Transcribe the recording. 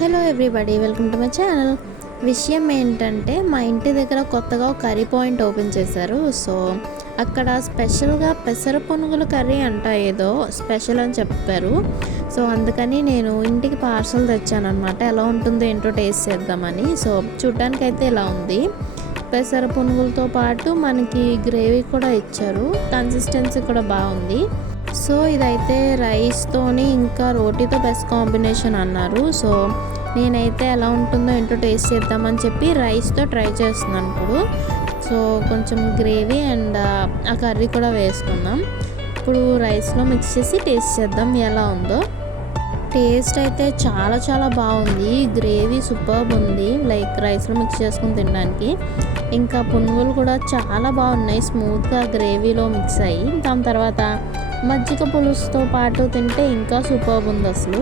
Hello everybody, welcome to my channel. విషయం ఏంటంటే మా ఇంటి దగ్గర కొత్తగా ఒక కర్రీ పాయింట్ ఓపెన్ చేశారు. సో అక్కడ స్పెషల్గా పెసర పునుగుల కర్రీ అంట, ఏదో స్పెషల్ అని చెప్పారు. సో అందుకని నేను ఇంటికి పార్సల్ తెచ్చాను అనమాట. ఎలా ఉంటుందో ఏంటో టేస్ట్ చేద్దామని. సో చూడ్డానికైతే ఇలా ఉంది. పెసర పునుగులతో పాటు మనకి గ్రేవీ కూడా ఇచ్చారు. కన్సిస్టెన్సీ కూడా బాగుంది. సో ఇదైతే రైస్తోని ఇంకా రోటీతో బెస్ట్ కాంబినేషన్ అన్నారు. సో నేనైతే ఎలా ఉంటుందో ఏంటో టేస్ట్ చేద్దామని చెప్పి రైస్తో ట్రై చేస్తున్నాను ఇప్పుడు. సో కొంచెం గ్రేవీ అండ్ ఆ కర్రీ కూడా వేసుకుందాం. ఇప్పుడు రైస్లో మిక్స్ చేసి టేస్ట్ చేద్దాం ఎలా ఉందో. టేస్ట్ అయితే చాలా చాలా బాగుంది. గ్రేవీ సూపర్బ్ ఉంది, లైక్ రైస్లో మిక్స్ చేసుకుని తినడానికి. ఇంకా పునుగులు కూడా చాలా బాగున్నాయి, స్మూత్గా గ్రేవీలో మిక్స్ అయ్యి. దాని తర్వాత మజ్జిగ పులుసుతో పాటు తింటే ఇంకా సూపర్బ్ ఉంది అసలు.